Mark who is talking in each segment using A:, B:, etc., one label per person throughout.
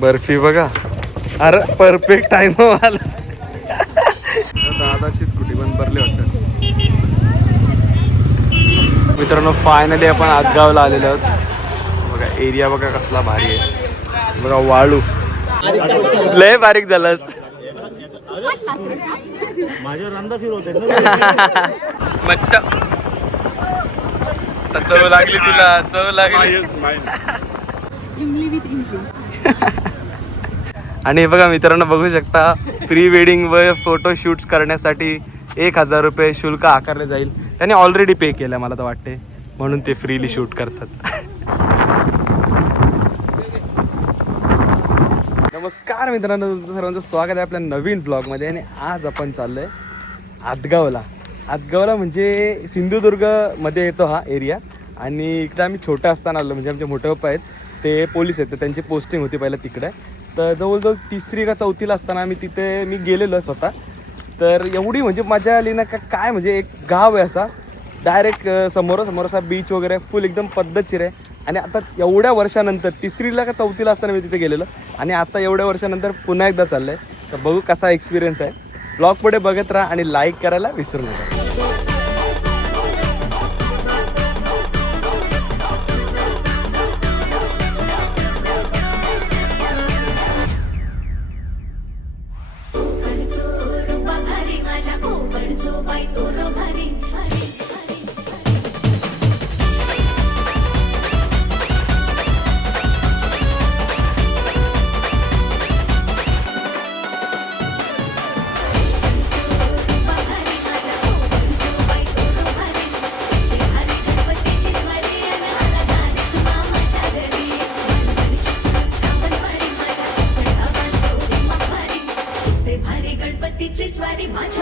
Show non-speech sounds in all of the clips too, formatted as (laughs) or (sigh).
A: बर्फी बघा. अरे perfect time आला दादाची स्कूटी पण भरली वाटतं. मित्रांनो फायनली आपण आतगावला आलेलो आहोत. बघा एरिया बघा कसला भारी आहे. बघा वाळू. लय बारीक झालास. (laughs) आता चव लागली तिला चव लागली.
B: इमली विथ इमली
A: आणि हे बघा मित्रांनो बघू शकता प्री वेडिंग व फोटो शूट्स करण्यासाठी एक हजार रुपये शुल्क आकारले जाईल. त्याने ऑलरेडी पे केलं मला तर वाटते म्हणून ते फ्रीली शूट करतात. नमस्कार मित्रांनो तुमचं सर्वांचं स्वागत आहे आपल्या नवीन ब्लॉगमध्ये आणि आज आपण चाललो आहे आदगावला. आदगावला म्हणजे सिंधुदुर्गमध्ये येतो हा एरिया आणि इकडे आम्ही छोटं असताना आलो म्हणजे आमचे मोठे पप्पा आहेत. ते पोलीस आहेत तर त्यांची पोस्टिंग होती पहिलं तिकडे. तर जवळजवळ तिसरी का चौथीला असताना आम्ही तिथे मी गेलेलो आहे स्वतः. तर एवढी म्हणजे मजा आली ना का काय म्हणजे एक गाव आहे असा. डायरेक्ट समोर असा बीच वगैरे फुल एकदम पद्धतशीर आहे. आणि आता एवढ्या वर्षानंतर तिसरीला का चौथीला असताना मी तिथे गेलेलो. आणि आता एवढ्या वर्षानंतर पुन्हा एकदा चाललं आहे तर बघू कसा एक्सपिरियन्स आहे. ब्लॉग पुढे बघत राहा आणि लाईक करायला विसरू नका.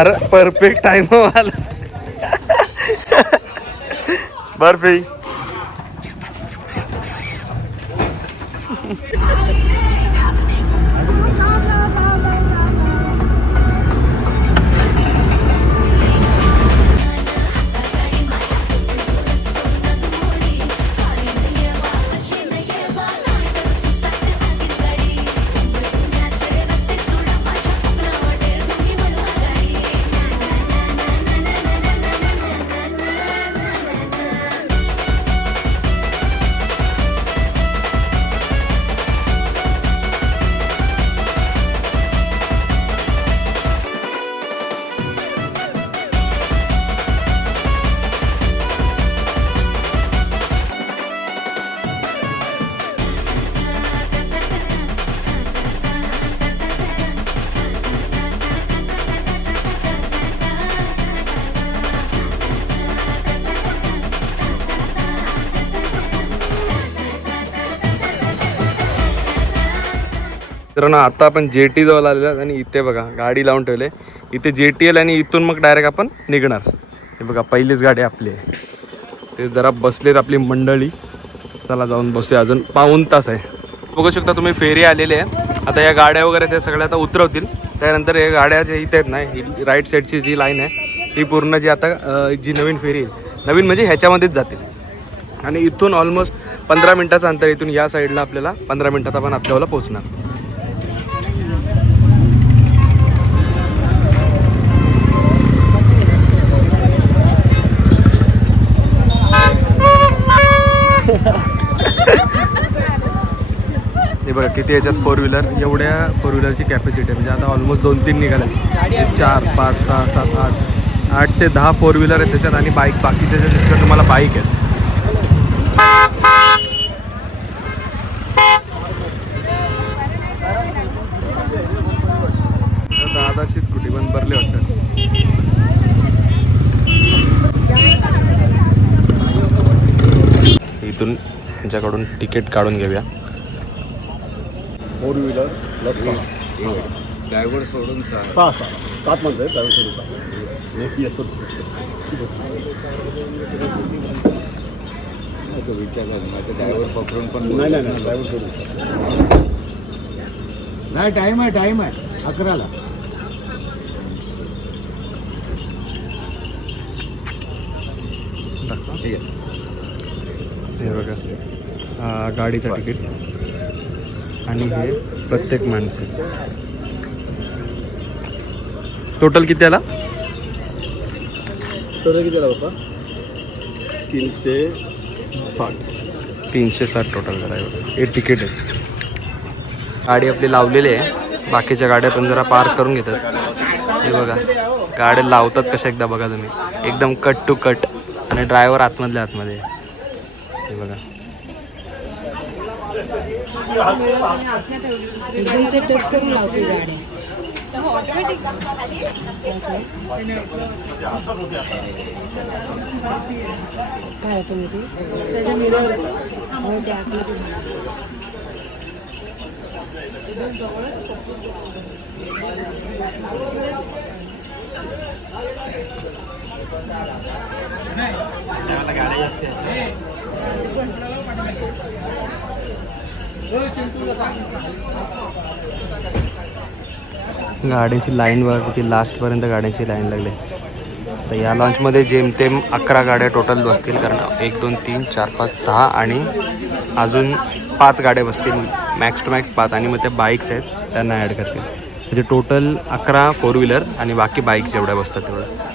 A: अरे परफेक्ट टाइम आला बर्फी. मित्रांनो आता आपण जे टी जवळ आलेलो आणि इथे बघा गाडी लावून ठेवले इथे जे टी एल आणि इथून मग डायरेक्ट आपण निघणार. हे बघा पहिलीच गाडी आपली आहे. ते जरा बसलेत आपली मंडळी. चला जाऊन बसूया अजून. पाऊन तास आहे. बघू शकता तुम्ही फेरी आलेले आहे. आता या गाड्या वगैरे त्या सगळ्या आता उतरवतील. त्यानंतर या गाड्या ज्या इथे आहेत ना ही राईट साईडची जी लाईन आहे ती पूर्ण जी आता जी नवीन फेरी आहे नवीन म्हणजे ह्याच्यामध्येच जातील. आणि इथून ऑलमोस्ट पंधरा मिनटाचं अंतर इथून या साईडला आपल्याला पंधरा मिनटात आपण आपल्याला पोहोचणार. हे बघा किती याच्यात फोर व्हीलर एवढ्या फोर व्हीलरची कॅपॅसिटी आहे. म्हणजे आता ऑलमोस्ट दोन तीन निघाल्या चार पाच सहा सात आठ. आठ ते दहा फोर व्हीलर आहेत त्याच्यात आणि बाईक बाकीच्या ज्या तुम्हाला बाईक आहेत. दादाची स्कूटी पण भरली वाटतं. इथून त्यांच्याकडून तिकीट काढून घेऊया.
C: फोर व्हीलर प्लस
D: ड्रायव्हर सोडून सहा
C: सहा सहा. सात माणसं आहेत ड्रायव्हर सोडून सहा हे
D: तो विचार माझं ड्रायव्हर पकडून पण
C: नाही नाही नाही. ड्रायव्हर सोडून
D: नाही टाईम आहे टाईम आहे. अकराला. ठीक आहे
A: हे बघा. हा गाडीचं तिकीट आणि हे प्रत्येक माणसे. टोटल किती आला?
C: टोटल किती बाबा तीनशे साठ.
A: तीनशे साठ टोटल झाला बघा. हे तिकीट आहे. गाडी आपली लावलेली आहे. बाकीच्या गाड्या पण जरा पार्क करून घेतात. हे बघा. गाड्या लावतात कशा एकदा बघा तुम्ही. एकदम कट टू कट आणि ड्रायव्हर आतमधल्या आतमध्ये. हे बघा.
B: एकदम टेस्ट टच करून लावते गाडी. काय आपण हो, ते हो
A: गाड्यांची लाईन बघा किती लास्टपर्यंत गाड्यांची लाईन लागली. तर या लॉन्चमध्ये जेमतेम अकरा गाड्या टोटल बसतील कारण एक दोन तीन चार पाच सहा आणि अजून पाच गाड्या बसतील मॅक्स टू मॅक्स पाच आणि मग त्या बाईक्स आहेत त्यांना ॲड करतील. म्हणजे टोटल अकरा फोर व्हीलर आणि बाकी बाईक्स जेवढ्या बसतात तेवढ्या.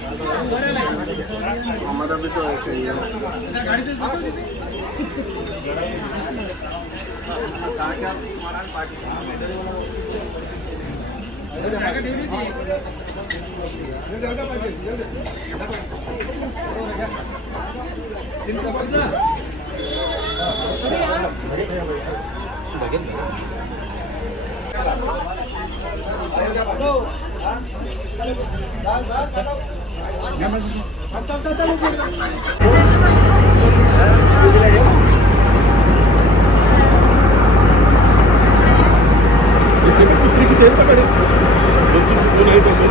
C: कुत्री किती आहेत का गाडीत दोन तीन दोन आहेत दोन तीन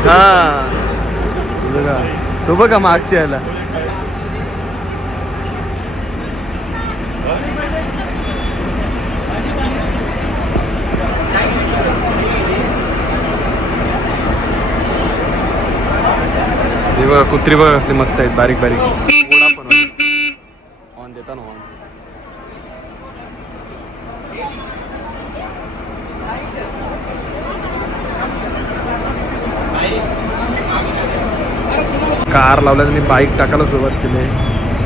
A: हां. बघा तो बघा मागशी यायला हे बघा कुत्री बघा कसली मस्त आहेत बारीक बारीक. (laughs) पण ऑन देता ना कार लावल्या त्यांनी बाईक टाकायला सुरुवात केली.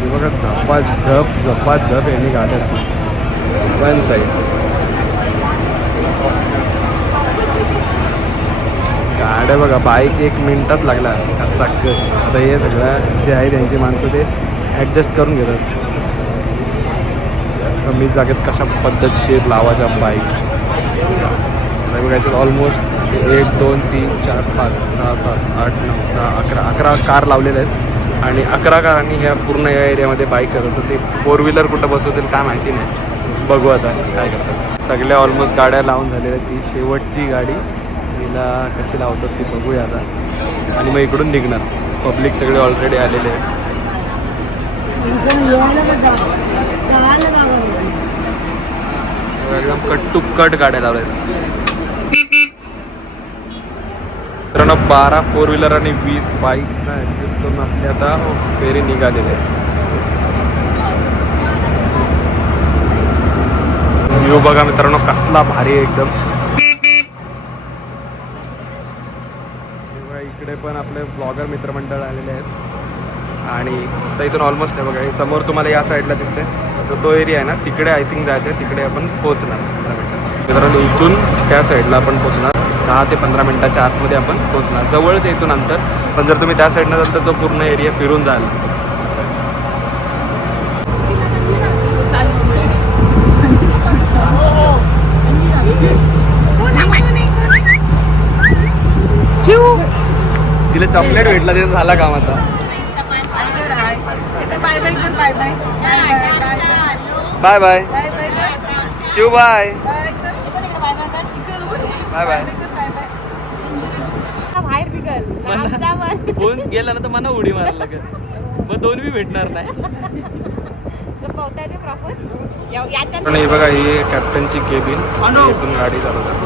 A: हे बघा झपा झप झपा झप यांनी गाड्यात वन साईड गाड्या बघा बाईक एक मिनटात लागला चाकच आता हे सगळं जे आहे त्यांची माणसं ते ॲडजस्ट करून घेतात. कमी जागेत कशा पद्धतशीर लावायच्या बाईक बघायचं ऑलमोस्ट एक दोन तीन चार पाच सहा सात आठ नऊ दहा अकरा अकरा कार लावलेल्या आहेत. आणि अकरा कारनी ह्या पूर्ण या एरियामध्ये बाईक्स येतात तर ते फोर व्हीलर कुठं बसवतील काय माहिती नाही. बघू आता काय करतात. सगळ्या ऑलमोस्ट गाड्या लावून झालेल्या आहेत. ती शेवटची गाडी तिला कशी लावतात ती बघूया आता. आणि मग इकडून निघणार. पब्लिक सगळे ऑलरेडी आलेले आहेत. एकदम कट टू कट गाड्या लावल्या आहेत. मित्रांनो बारा फोर व्हीलर आणि वीस बाईक ॲडजस्ट करून आपली आता फेरी आहे. व्ह्यू बघा मित्रांनो कसला भारी आहे एकदम. इकडे पण आपले ब्लॉगर मित्रमंडळ आलेले आहेत. आणि तर इथून ऑलमोस्ट आहे बघा समोर तुम्हाला या साईडला दिसते तर तो एरिया आहे ना तिकडे आय थिंक जायचं आहे तिकडे आपण पोहोचणार. मित्रांनो इथून त्या साईडला आपण पोहोचणार. दहा ते पंधरा मिनटाच्या आतमध्ये आपण पोहोचणार. जवळच इथून अंतर पण जर तुम्ही त्या साईडनं जाल तर तो पूर्ण एरिया फिरून जाल. तिला चॉकलेट भेटला ते झाला काम आता. बाय बाय चिव बाय बाय बाय
B: लांब
A: फोन गेला ना तर मला उडी मारायला लागेल. मग दोन बी भेटणार नाही. पण हे बघा ही कॅप्टनची केबिन इथून गाडी चालवतात.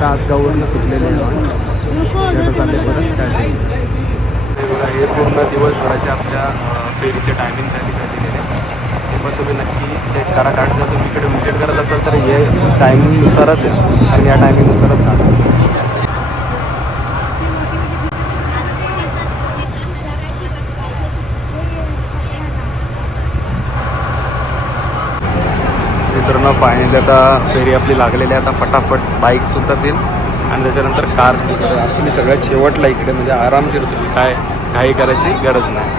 A: आता आतगाववरून सुटलेले आहे. चालले परत काय हे पूर्ण दिवसभराच्या आपल्या अ, फेरीचे काय दिलेले ते पण तुम्ही नक्की चेक करा. कारण जर तुम्ही इकडे विजिट करत असाल तर हे टायमिंगनुसारच आहे. आणि या टायमिंगनुसारच चालेल पूर्ण फायनली आता फेरी आपली लागलेली आहे. आता फटाफट बाईकसुद्धा देईल. आणि त्याच्यानंतर कार सुद्धा आपली सगळ्यात शेवटला इकडे म्हणजे आरामशीर तुम्ही काय घाई करायची गरज नाही.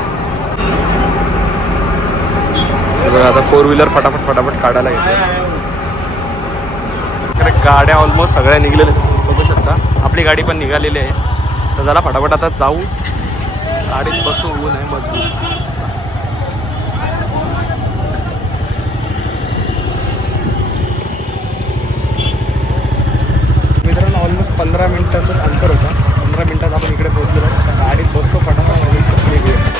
A: बघा आता फोर व्हीलर फटाफट फटाफट काढायला येते. इकडे गाड्या ऑलमोस्ट सगळ्या निघलेल्या आहेत. बघू शकता. आपली गाडी पण निघालेली आहे. तर जरा फटाफट आता जाऊ. गाडीत बसू ऊन आहे मजबूत मित्रांनो ऑलमोस्ट पंधरा मिनटाचं अंतर होतं. पंधरा मिनटात आपण इकडे पोहोचलो. गाडीत बसतो फटाफट. निघूया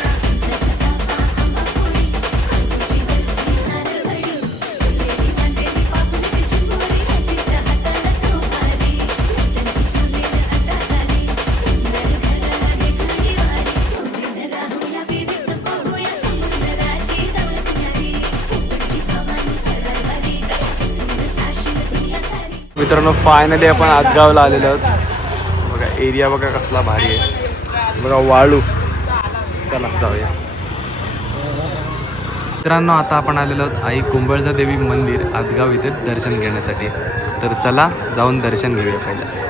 A: मित्रांनो फायनली आपण आजगावला आलेलो आहोत. बघा एरिया बघा कसला भारी आहे. बघा वाळू. चला जाऊया. मित्रांनो आता आपण आलेलो आहोत आई कुंभळजा देवी मंदिर आजगाव इथे दर्शन घेण्यासाठी. तर चला जाऊन दर्शन घेऊया पहिलं.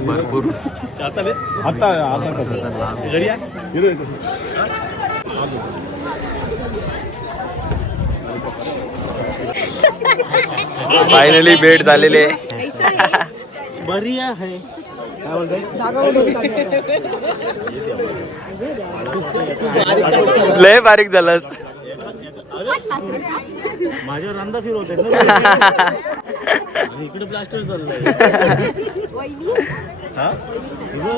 A: भरपूर.
C: आता
A: फायनली भेट झालेली आहे.
C: बरी आहे
A: लय बारीक झालास.
C: माझ्यावर रांदा फिरवते (laughs) इकडे प्लास्टर चाललंय. हा? हिरो?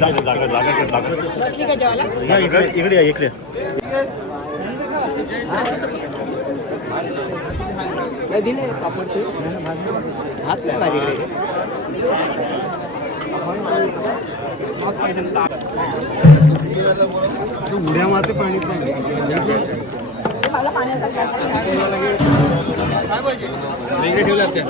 C: जागा जागा जागा जागा या इकडे इकडे या इकडे. उड्या मारते पाणी इकडे ठेवल्या त्या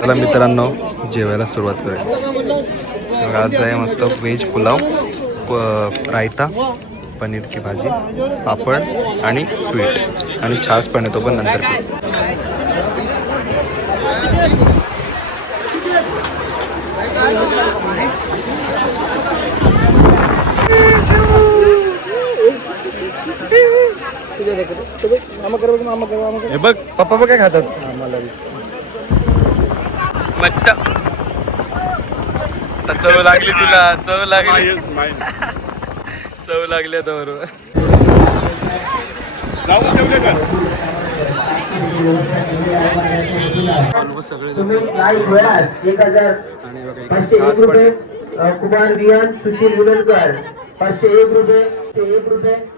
A: चला मित्रांनो जेवायला सुरुवात करूया. आज आहे मस्त व्हेज पुलाव रायता पनीरची भाजी पापड आणि स्वीट. आणि छास पण येतो पण नंतर. हे बघ पप्पा बघ काय खातात? मट्ट. आता चव लागली तिला चव लागली. चव लागली आता बरोबर. ऑलमोस्ट सगळे आणि बघा इकडे पण
E: कुमार रियान सुशील मुलनकर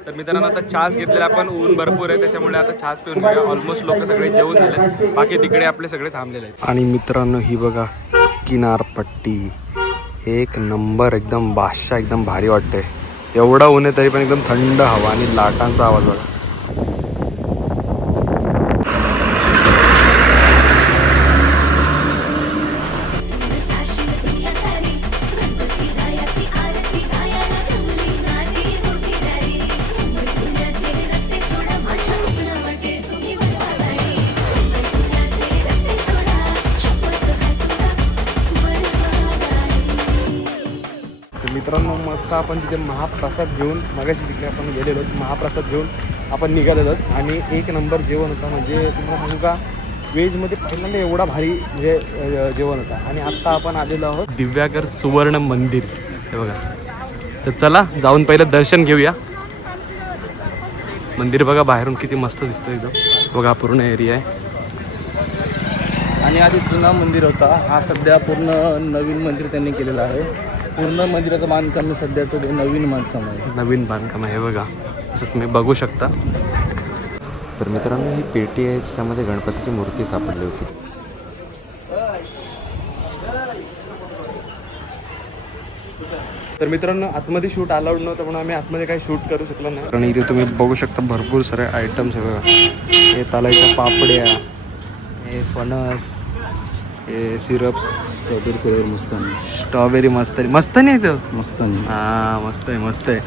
A: तर मित्रांनो आता चहाच घेतलेला आपण ऊन भरपूर आहे त्याच्यामुळे आता चहाच पिऊन घेऊया. ऑलमोस्ट लोक सगळे जेवून झाले बाकी तिकडे आपले सगळे थांबलेले आहेत. आणि मित्रांनो ही बघा किनारपट्टी. एक नंबर एकदम बादशाह एकदम भारी वाटते एवढा ऊन आहे तरी पण एकदम थंड हवा आणि लाटांचा आवाज बघा. तिथे महाप्रसाद घेऊन मगाशी जिकडे आपण गेलेलो महाप्रसाद घेऊन आपण निघालेलो. आणि एक नंबर जेवण होतं. म्हणजे तुम्हाला सांगू का वेजमध्ये पहिल्यांदा एवढा भारी म्हणजे जेवण होता. आणि आत्ता आपण आलेलो आहोत दिव्यागर सुवर्ण मंदिर. हे बघा. तर चला जाऊन पहिलं दर्शन घेऊया. मंदिर बघा बाहेरून किती मस्त दिसतं एकदम. बघा पूर्ण एरिया आहे.
F: आणि आधी जुना मंदिर होता. हा सध्या पूर्ण नवीन मंदिर त्यांनी केलेला आहे. पूर्ण मंदिराचं बांधकाम सध्याचं ते नवीन बांधकाम आहे.
A: नवीन बांधकाम आहे बघा. असं तुम्ही बघू शकता.
G: तर मित्रांनो ही पेटी आहे त्याच्यामध्ये गणपतीची मूर्ती सापडली होती.
A: तर मित्रांनो आतमध्ये शूट अलाउड नव्हतं म्हणून आम्ही आतमध्ये काही शूट करू शकलो नाही. कारण इथे तुम्ही बघू शकता भरपूर सारे आयटम्स आहे बघा. हे तालाच्या पापड्या हे फणस हे सिरप्स
F: स्ट्रॉबेरी फ्लेवर मस्त
A: स्ट्रॉबेरी मस्त आहे. मस्त नाही तो?
F: मस्त
A: हां मस्त आहे मस्त आहे.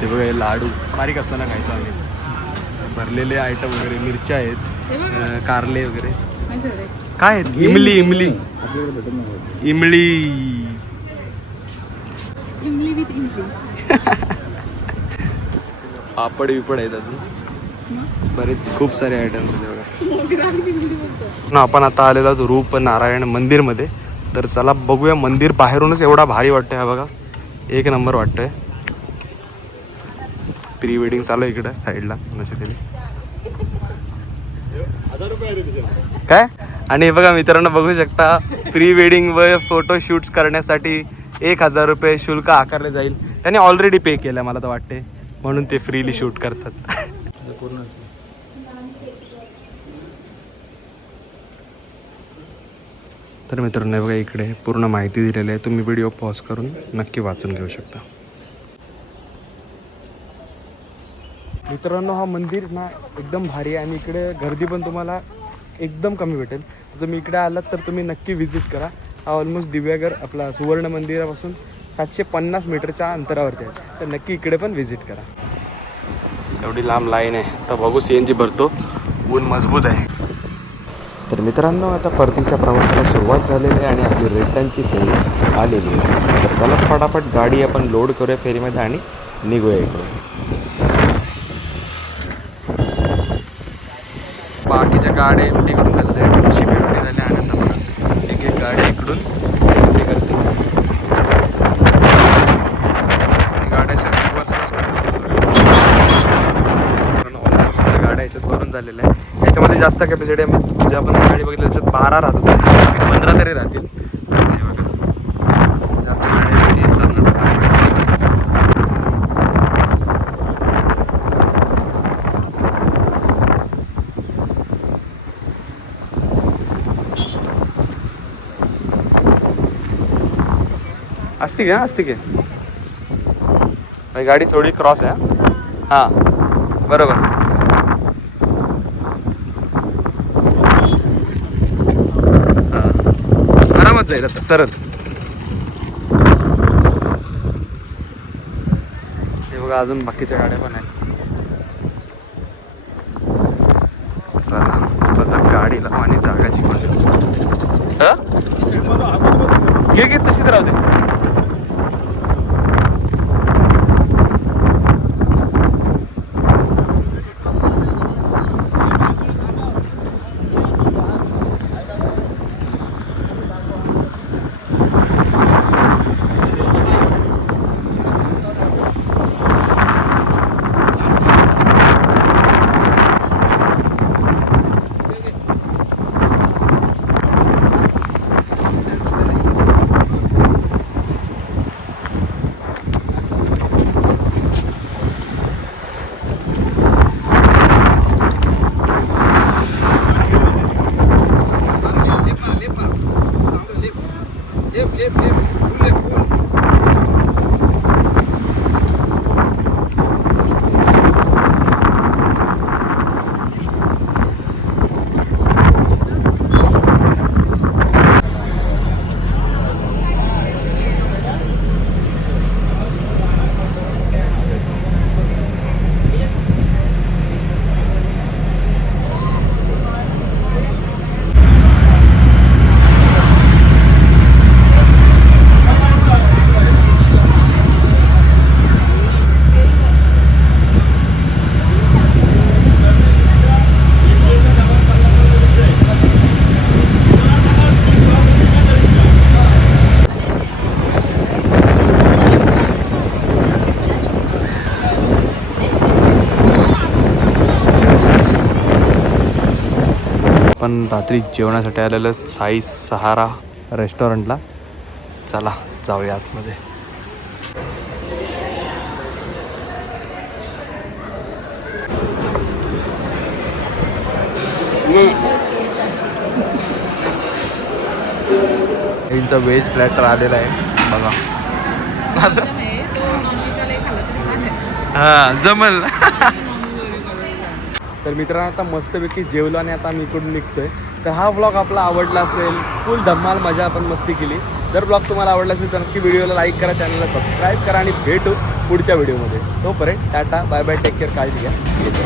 A: ते बघा हे लाडू. बारीक असताना खायचं आम्ही. भरलेले आयटम वगैरे मिरच्या आहेत कारले वगैरे. काय आहेत? इमली इमली. इमली.
B: इमली विथ इमली.
A: पापड बिपड आहेत अजून. बरेच खूप सारे आयटम्स आहेत बघा. ना आपण आता आलेलो आहोत रूप नारायण मंदिरमध्ये. तर चला बघूया मंदिर बाहेरूनच एवढा भारी वाटतं हा बघा. एक नंबर वाटतंय. प्री वेडिंग चालू आहे इकडं साईडला कोणाच्या तरी काय? आणि हे बघा मित्रांनो बघू शकता प्री वेडिंग व फोटो करण्यासाठी एक हजार रुपये शुल्क आकारले जाईल. त्याने ऑलरेडी पे केलं मला तर वाटते म्हणून ते फ्रीली शूट करतात. तर मित्रांनो बघा इकडे पूर्ण माहिती दिलेली आहे. तुम्ही व्हिडिओ पॉज करून नक्की वाचून घेऊ शकता. मित्रांनो हा मंदिर ना एकदम भारी आहे आणि इकडे गर्दी पण तुम्हाला एकदम कमी भेटेल. तुम्ही इकडे आलात तर तुम्ही नक्की व्हिजिट करा. हा ऑलमोस्ट दिव्यागर आपला सुवर्ण मंदिरापासून सातशे पन्नास मीटरच्या अंतरावरती आहे. तर नक्की इकडे पण व्हिजिट करा. एवढी लांब लाईन आहे. तर बघू सी एन जी भरतो. ऊन मजबूत आहे.
G: तर मित्रांनो आता परतीच्या प्रवासाला सुरुवात झालेली आहे आणि आपली रेषांची फेरी आलेली आहे. तर चला फटाफट गाडी आपण लोड करूया फेरीमध्ये आणि निघूया इकडे
A: बाकीच्या गाड्या एमटी करून झालेल्या आहेत शिपी एमटी झाली आणि आता बघा एक एक गाडी इकडून एमटी करते आणि गाड्याच्या रिव्हर्सच ऑलमोस्ट आता गाड्या याच्यात भरून झालेलं आहे. याच्यामध्ये जास्त कॅपॅसिटी आहे. म्हणजे आपण सकाळी बघितलं त्याच्यात बारा राहतात. पंधरा तरी राहतील. असते जास्त म्हणजे गाड्या आहेत, का असते की गाडी थोडी क्रॉस आहे हां. बरोबर हां. आरामात जाईल आता सरळ. हे बघा अजून बाकीच्या गाड्या पण आहेत. चला मस्त आता गाडी लावा आणि जागाची पण. हं? घे घे तशीच राहू आपण रात्री जेवणासाठी आलेलो साई सहारा रेस्टॉरंटला. चला जाऊया आतमध्ये. यांचा व्हेज प्लॅटर आलेला आहे. बघा. हा जमल. (laughs) तर मित्रांनो आता मस्तपैकी जेवलो आणि आता मी इकडून निघतोय. तर हा ब्लॉग आपला आवडला असेल फुल धम्माल मजा आपण मस्ती केली. जर ब्लॉग तुम्हाला आवडला असेल तर नक्की व्हिडिओला लाईक करा चॅनलला सबस्क्राईब करा आणि भेटू पुढच्या व्हिडिओमध्ये तोपर्यंत tata bye bye take care काळजी घ्या.